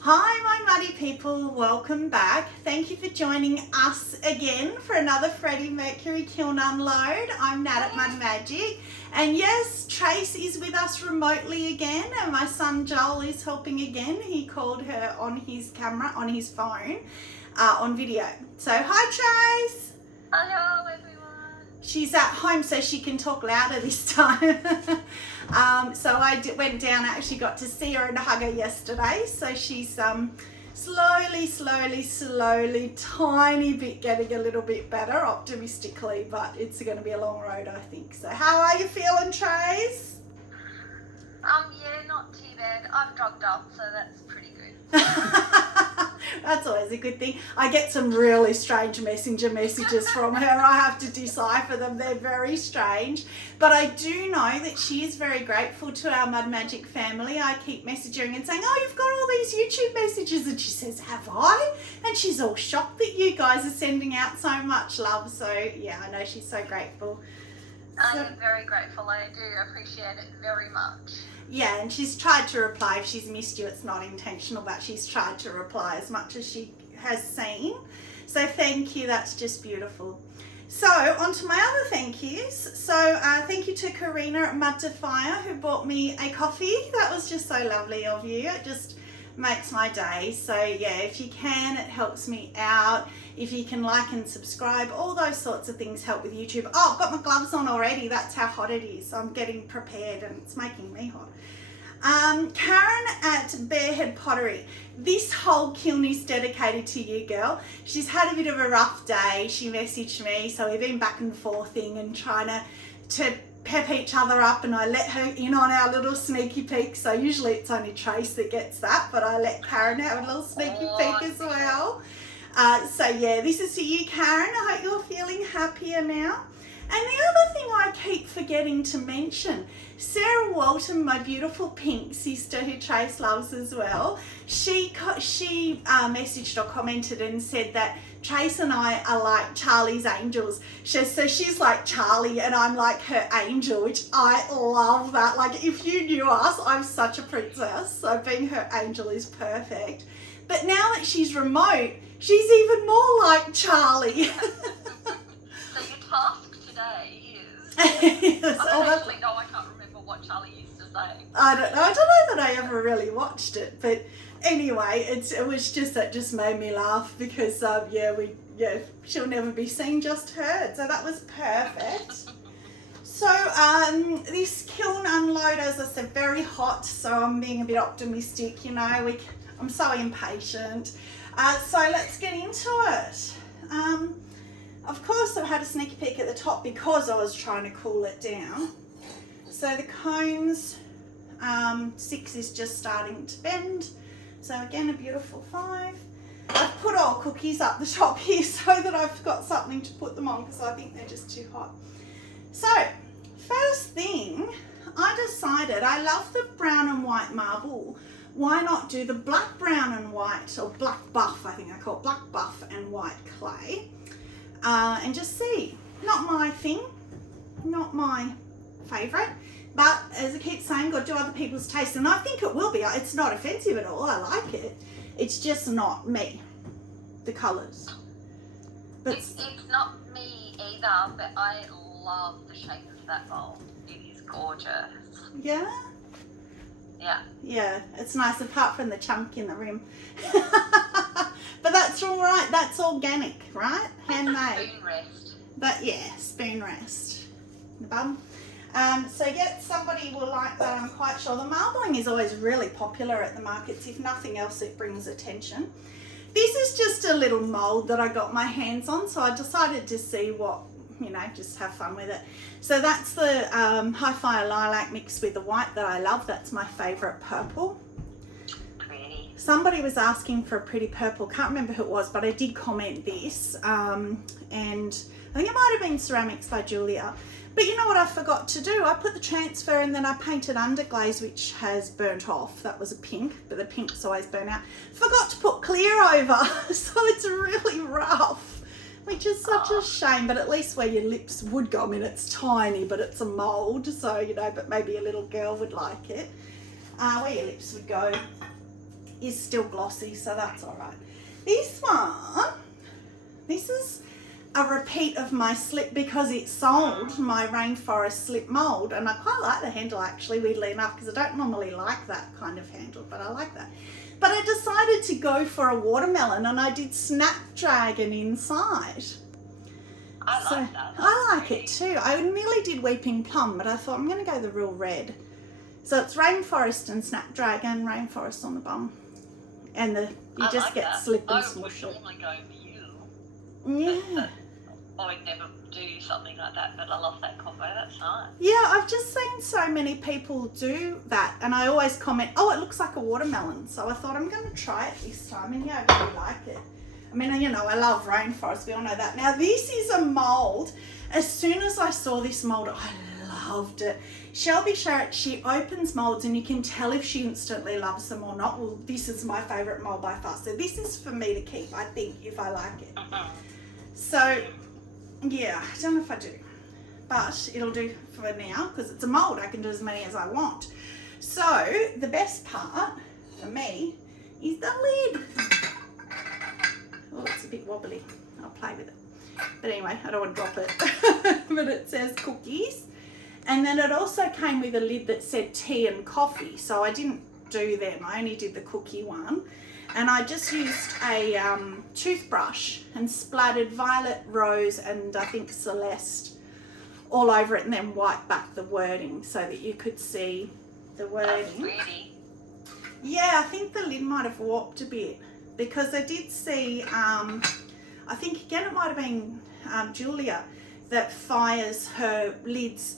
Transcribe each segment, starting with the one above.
Hi my muddy people, welcome back. Thank you for joining us again for another Freddie Mercury Kiln Unload. I'm Nat at Mud Magic, and yes, Trace is with us remotely again, and my son Joel is helping again. He called her on his camera, on his phone, on video. So hi Trace! Hello everyone! She's at home so she can talk louder this time. So I went down, I actually got to see her and hug her yesterday. So she's slowly, tiny bit getting a little bit better, optimistically, but it's going to be a long road, I think. So how are you feeling, Trace? Yeah, not too bad. I've drugged up, so that's pretty good. That's always a good thing. I get some really strange messenger messages from her. I have to decipher them. They're very strange. But I do know that she is very grateful to our Mud Magic family. I keep messaging and saying, oh, you've got all these YouTube messages. And she says, have I? And she's all shocked that you guys are sending out so much love. So, yeah, I know she's so grateful. I am very grateful. I do appreciate it very much. Yeah, and she's tried to reply. If she's missed you, it's not intentional, but she's tried to reply as much as she has seen. So thank you, that's just beautiful. So on to my other thank yous. So thank you to Karina at Mud to Fire who bought me a coffee. That was just so lovely of you. It just makes my day. So yeah, if you can, it helps me out. If you can like and subscribe, all those sorts of things help with YouTube. Oh, I've got my gloves on already. That's how hot it is. I'm getting prepared and it's making me hot. Karen at Barehead Pottery. This whole kiln is dedicated to you, girl. She's had a bit of a rough day. She messaged me, so we've been back and forthing and trying to pep each other up, and I let her in on our little sneaky peek. So usually it's only Trace that gets that, but I let Karen have a little sneaky peek as well. So yeah, this is for you, Karen. I hope you're feeling happier now. And the other thing I keep forgetting to mention, Sarah Walton, my beautiful pink sister who Trace loves as well, she messaged or commented and said that Trace and I are like Charlie's angels. So she's like Charlie and I'm like her angel, which I love that. Like if you knew us, I'm such a princess. So being her angel is perfect. But now that she's remote, she's even more like Charlie. So your task today is... Yes, I can't remember what Charlie used to say. I don't know that I ever really watched it, but anyway, it was just, that just made me laugh because she'll never be seen, just heard. So that was perfect. So this kiln unload, as I said, very hot, so I'm being a bit optimistic, you know, I'm so impatient. So let's get into it. Of course I've had a sneaky peek at the top because I was trying to cool it down. So the cones, 6 is just starting to bend. So again, a beautiful 5. I've put all cookies up the top here so that I've got something to put them on because I think they're just too hot. So first thing, I decided I love the brown and white marble. Why not do the black, brown and white, or black buff, I think I call it, black buff and white clay, and just see. Not my thing, not my favourite, but as I keep saying, got to do other people's taste, and I think it will be. It's not offensive at all, I like it. It's just not me, the colours. But It's not me either, but I love the shape of that bowl. It is gorgeous. yeah? Yeah. Yeah, it's nice apart from the chunk in the rim. But that's all right, that's organic, right? Handmade. Spoon rest. But yeah, spoon rest. The bum. So yeah, somebody will like that, I'm quite sure. The marbling is always really popular at the markets. If nothing else, it brings attention. This is just a little mould that I got my hands on, so I decided to see what, you know, just have fun with it. So that's the High Fire Lilac mixed with the white that I love. That's my favourite purple. Pretty. Somebody was asking for a pretty purple, can't remember who it was, but I did comment this, and I think it might have been Ceramics by Julia. But you know what I forgot to do? I put the transfer and then I painted underglaze, which has burnt off. That was a pink, but the pink's always burnt out. Forgot to put clear over, so it's really rough, which is such a shame, but at least where your lips would go, I mean, it's tiny, but it's a mould, so, you know, but maybe a little girl would like it. Where your lips would go. is still glossy, so that's all right. This one, this is a repeat of my slip because it sold my rainforest slip mould, and I quite like the handle actually, weirdly enough, because I don't normally like that kind of handle, but I like that. But I decided to go for a watermelon, and I did Snapdragon inside. I like that. I like it too. I nearly did Weeping Plum, but I thought I'm going to go the real red. So it's rainforest and Snapdragon, rainforest on the bum, and you just like get that. slip and I smush would it. normally go for you. Yeah. I would never do something like that, but I love that combo. That's nice. Yeah, I've just seen so many people do that, and I always comment, oh, it looks like a watermelon. So I thought I'm going to try it this time, and yeah, I really like it. I mean, you know, I love rainforest, we all know that. Now, this is a mould. As soon as I saw this mould, I loved it. Shelby Sharrett, she opens moulds, and you can tell if she instantly loves them or not. Well, this is my favourite mould by far. So this is for me to keep, I think, if I like it. So, yeah, I don't know if I do, but it'll do for now because it's a mould. I can do as many as I want. So, the best part for me is the lid. Oh, it's a bit wobbly. I'll play with it. But anyway, I don't want to drop it. But it says cookies. And then it also came with a lid that said tea and coffee. So I didn't do them. I only did the cookie one. And I just used a toothbrush and splattered violet, rose, and I think celeste all over it, and then wiped back the wording so that you could see the wording. That's pretty. Yeah, I think the lid might have warped a bit because I did see, I think again it might have been Julia that fires her lids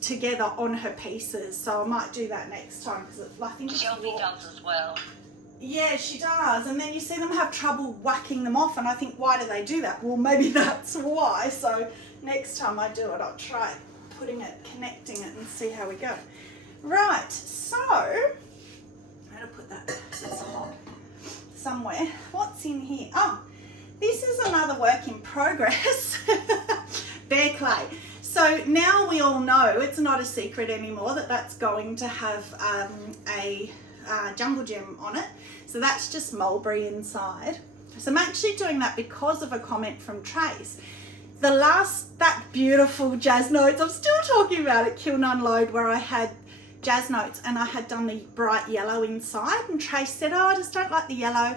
together on her pieces. So I might do that next time because I think it's Shelby warped. does as well. Yeah, she does. And then you see them have trouble whacking them off, and I think, why do they do that? Well, maybe that's why. So next time I do it, I'll try putting it, connecting it, and see how we go. Right, so I'm going to put that it's hot somewhere. What's in here? Oh, this is another work in progress. Bear clay. So now we all know, it's not a secret anymore, that that's going to have a jungle gem on it. So that's just mulberry inside. So I'm actually doing that because of a comment from Trace. That beautiful jazz notes, I'm still talking about it, Kiln Unload, where I had jazz notes and I had done the bright yellow inside, and Trace said, oh, I just don't like the yellow.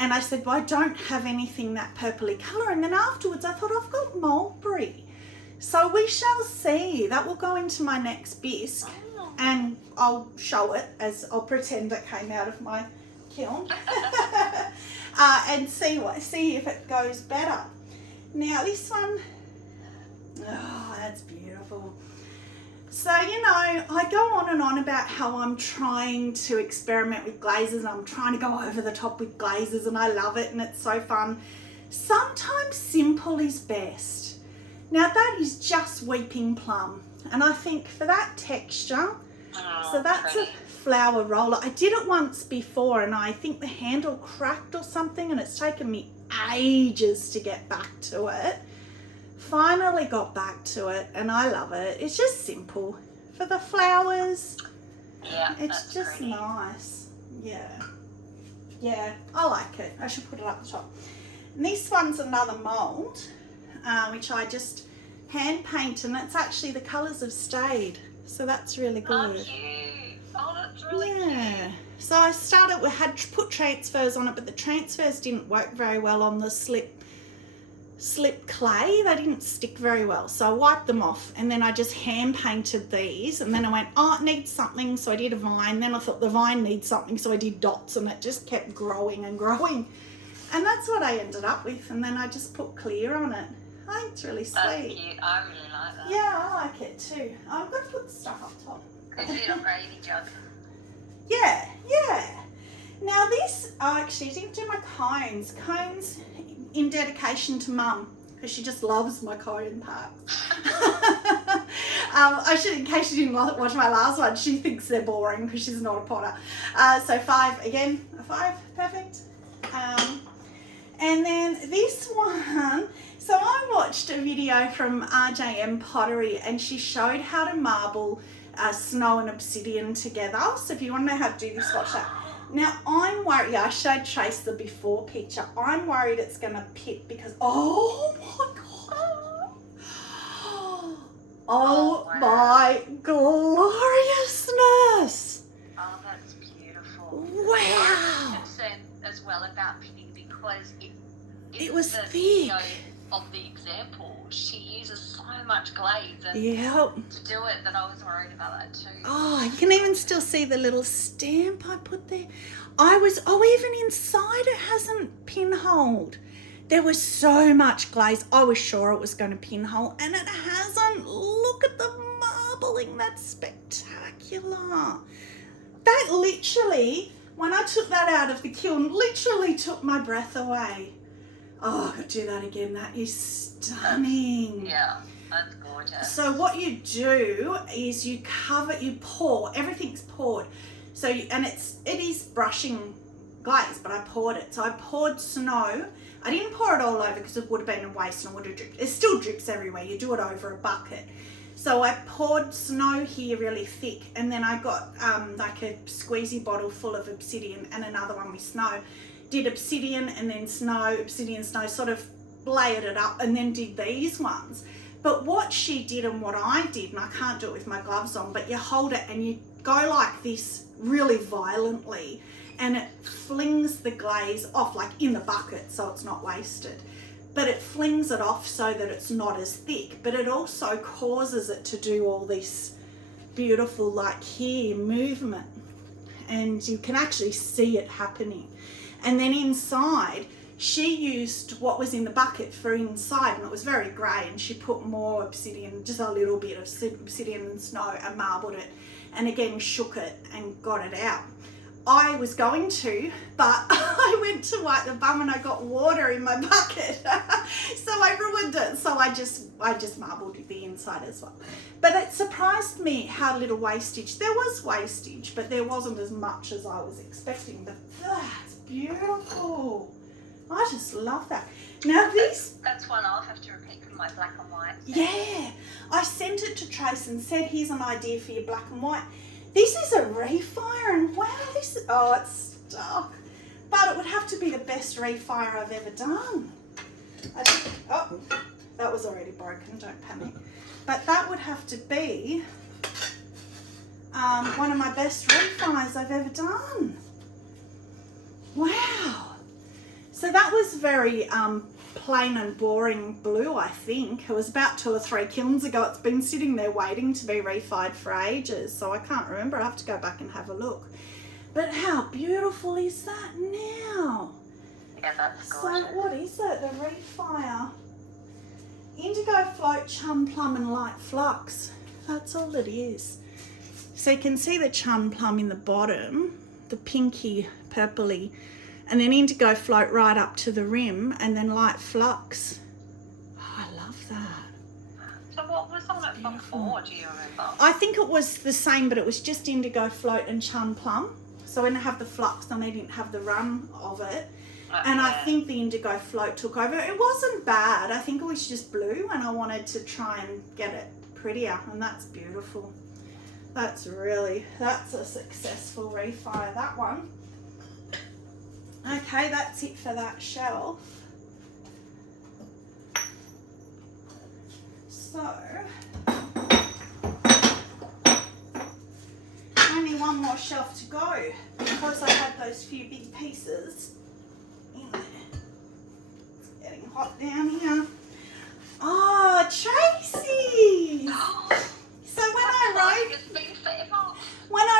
And I said, well, I don't have anything that purpley colour. And then afterwards I thought, I've got mulberry. So we shall see. That will go into my next bisque, and I'll show it as I'll pretend it came out of my kiln and see if it goes better. Now this one, oh, that's beautiful. So, you know, I go on and on about how I'm trying to experiment with glazes, and I'm trying to go over the top with glazes, and I love it and it's so fun. Sometimes simple is best. Now that is just Weeping Plum, and I think for that texture, so that's a flower roller. I did it once before and I think the handle cracked or something, and it's taken me ages to get back to it. Finally got back to it and I love it. It's just simple. For the flowers, yeah, it's just pretty. nice. Yeah, I like it. I should put it up the top. And this one's another mould, which I just hand paint, and it's actually the colours have stayed. So that's really good. Oh, cute. Oh, that's really cute. So I started, we had put transfers on it, but the transfers didn't work very well on the slip clay. They didn't stick very well. So I wiped them off, and then I just hand painted these, and then I went, oh, it needs something. So I did a vine. Then I thought the vine needs something. So I did dots, and it just kept growing and growing. And that's what I ended up with. And then I just put clear on it. I think it's really sweet. That's cute. I really like that. Yeah, I like it too. I'm going to put the stuff up top. It's a little gravy jug. Yeah. Now this, I actually didn't do my cones. Cones in dedication to Mum, because she just loves my cone parts. I should, in case you didn't watch my last one, she thinks they're boring because she's not a potter. So 5, again, a 5, perfect. And then this one, so I watched a video from RJM Pottery, and she showed how to marble snow and obsidian together. So if you want to know how to do this, watch that. Now I'm I'm worried. Yeah, I showed Trace the before picture. I'm worried it's going to pip because, oh my God. Oh, wow. my gloriousness. Oh, that's beautiful. Wow. I'm concerned as well about pinning because It was the thick. video of the example, she uses so much glaze and Yep. to do it that I was worried about that too. Oh, you can even still see the little stamp I put there. Even inside it hasn't pinholed. There was so much glaze. I was sure it was going to pinhole and it hasn't. Look at the marbling. That's spectacular. That literally, when I took that out of the kiln, literally took my breath away. Oh, I could do that again. That is stunning. Yeah, that's gorgeous. So what you do is you pour, everything's poured. So, it is brushing glaze, but I poured it. So I poured snow. I didn't pour it all over because it would have been a waste and it would have dripped. It still drips everywhere. You do it over a bucket. So I poured snow here really thick, and then I got like a squeezy bottle full of obsidian and another one with snow. Did obsidian and then snow, obsidian, snow, sort of layered it up and then did these ones. But what she did and what I did, and I can't do it with my gloves on, but you hold it and you go like this really violently and it flings the glaze off, like in the bucket, so it's not wasted. But it flings it off so that it's not as thick, but it also causes it to do all this beautiful, like here, movement. And you can actually see it happening. And then inside, she used what was in the bucket for inside, and it was very grey, and she put more obsidian, just a little bit of obsidian and snow, and marbled it, and again shook it and got it out. I was going to, but I went to wipe the bum and I got water in my bucket. So I ruined it. So I just marbled the inside as well. But it surprised me how little wastage. There was wastage, but there wasn't as much as I was expecting. But that's beautiful. I just love that. Now that's one I'll have to repeat for my black and white. Yeah. I sent it to Trace and said, here's an idea for your black and white. This is a refire, and wow, it's stuck. But it would have to be the best refire I've ever done. That was already broken, don't panic. But that would have to be one of my best refires I've ever done. Wow. So that was very plain and boring blue, I think. It was about 2 or 3 kilns ago. It's been sitting there waiting to be refired for ages, so I can't remember. I have to go back and have a look. But how beautiful is that now? Yeah, that's gorgeous. So what is it? The refire. Indigo float, chum plum and light flux. That's all it is. So you can see the chum plum in the bottom, the pinky purpley, and then indigo float right up to the rim, and then light flux. Oh, I love that. So what was on it before, do you remember? I think it was the same, but it was just indigo float and chum plum. So I didn't have the flux and they didn't have the run of it. And I think the indigo float took over. It wasn't bad. I think it was just blue, and I wanted to try and get it prettier, and that's beautiful. That's a successful refire, that one. Okay, that's it for that shelf. So, only one more shelf to go because I had those few big pieces in there. It's getting hot down here. Oh, Tracy! So when I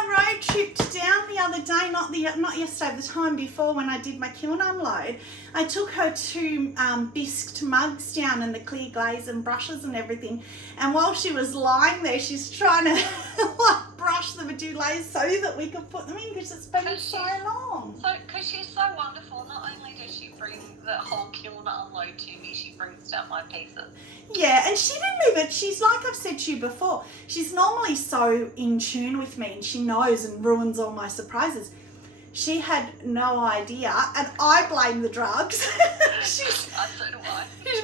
road tripped down the other day, not yesterday, the time before when I did my kiln unload, I took her 2 bisqued mugs down and the clear glaze and brushes and everything. And while she was lying there, she's trying to brush them and do glaze so that we could put them in because it's been so long. So, because she's so wonderful, not only does she bring the whole kiln unload to me, she brings down my pieces. Yeah, and she didn't even, she's like I've said to you before, she's normally so in tune with me and she knows and ruins all my surprises. She had no idea, and I blame the drugs. She's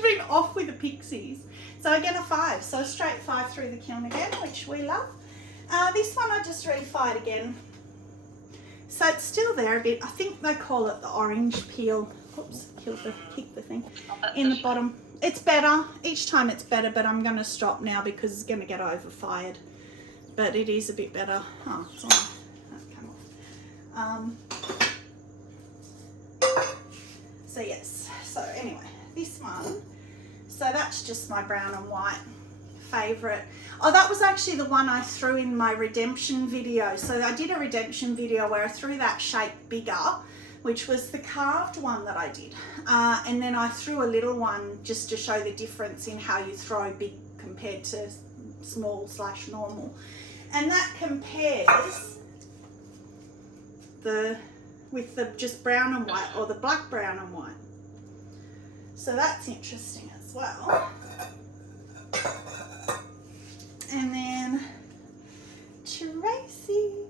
been off with the pixies. So I get a 5, so a straight 5 through the kiln again, which we love. This one I just refired again. So it's still there a bit. I think they call it the orange peel. Oops, kick the thing in the bottom. It's better. Each time it's better, but I'm going to stop now because it's going to get overfired. But it is a bit better. Oh, it's on. That come off. So yes. So anyway, this one. So that's just my brown and white favourite. Oh, that was actually the one I threw in my redemption video. So I did a redemption video where I threw that shape bigger, which was the carved one that I did. And then I threw a little one just to show the difference in how you throw big compared to small/normal. And that compares with the just brown and white or the black, brown and white. So that's interesting as well. And then Tracy's.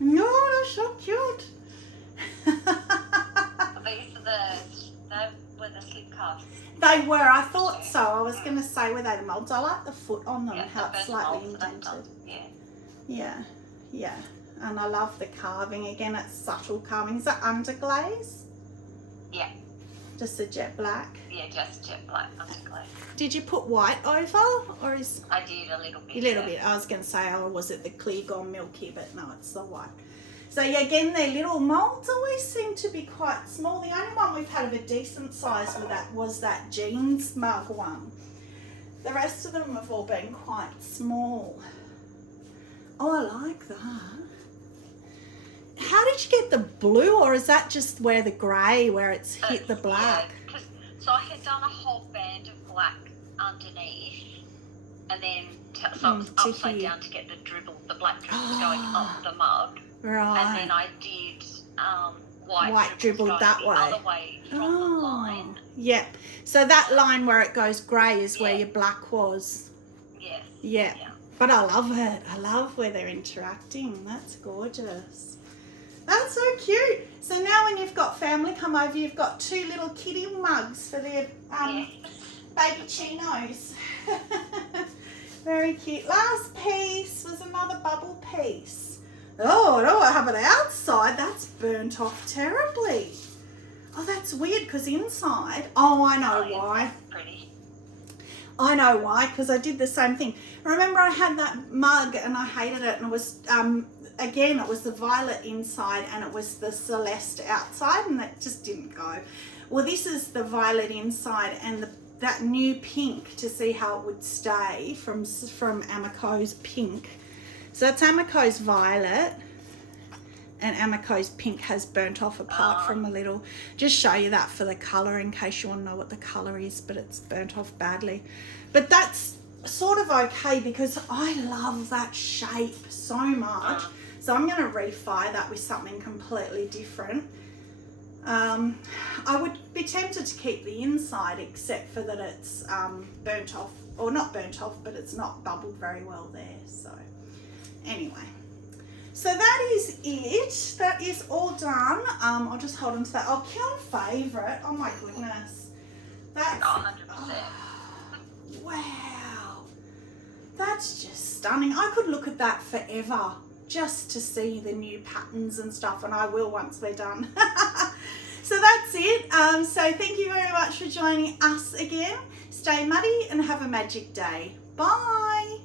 Oh, they're so cute. They were the slip cuffs. They were, I thought so. I was going to say, were they the molds? I like the foot on them, Yeah, how it's slightly indented. Yeah. And I love the carving. Again, it's subtle carving. Is that underglaze? Yeah. Just a jet black? Yeah, just jet black underglaze. Did you put white over, or is... I did a little bit. A little bit. I was going to say, oh, was it the clear gone milky? But no, it's the white. So yeah, again, their little molds always seem to be quite small. The only one we've had of a decent size with that was that jeans mug one. The rest of them have all been quite small. Oh, I like that. How did you get the blue, or is that just where the grey, where it's hit the black? Yeah, so I had done a whole band of black underneath, and then so I was upside down to get the black dribbles going up the mug. Right. And then I did white dribbled that way. The other way from the line. Yep. So that line where it goes grey is where your black was. Yes. Yeah. But I love it. I love where they're interacting. That's gorgeous. That's so cute. So now when you've got family come over, you've got two little kitty mugs for their baby chinos. Very cute. Last piece was another bubble piece. Oh, no, I have it outside. That's burnt off terribly. Oh, that's weird because inside... Oh, I know why. Pretty. I know why, because I did the same thing. Remember I had that mug and I hated it, and it was... again, it was the violet inside and it was the celeste outside, and that just didn't go. Well, this is the violet inside and that new pink, to see how it would stay from Amaco's pink. So that's Amaco's violet, and Amaco's pink has burnt off apart from a little. Just show you that for the colour in case you want to know what the colour is, but it's burnt off badly. But that's sort of okay because I love that shape so much. So I'm going to refire that with something completely different. I would be tempted to keep the inside, except for that it's burnt off, or not burnt off, but it's not bubbled very well there. So anyway, so that is it. That is all done. I'll just hold on to that. Oh, Kiln favourite. Oh my goodness. That's 100%. Wow. That's just stunning. I could look at that forever just to see the new patterns and stuff, and I will once we're done. So that's it. So thank you very much for joining us again. Stay muddy and have a magic day. Bye.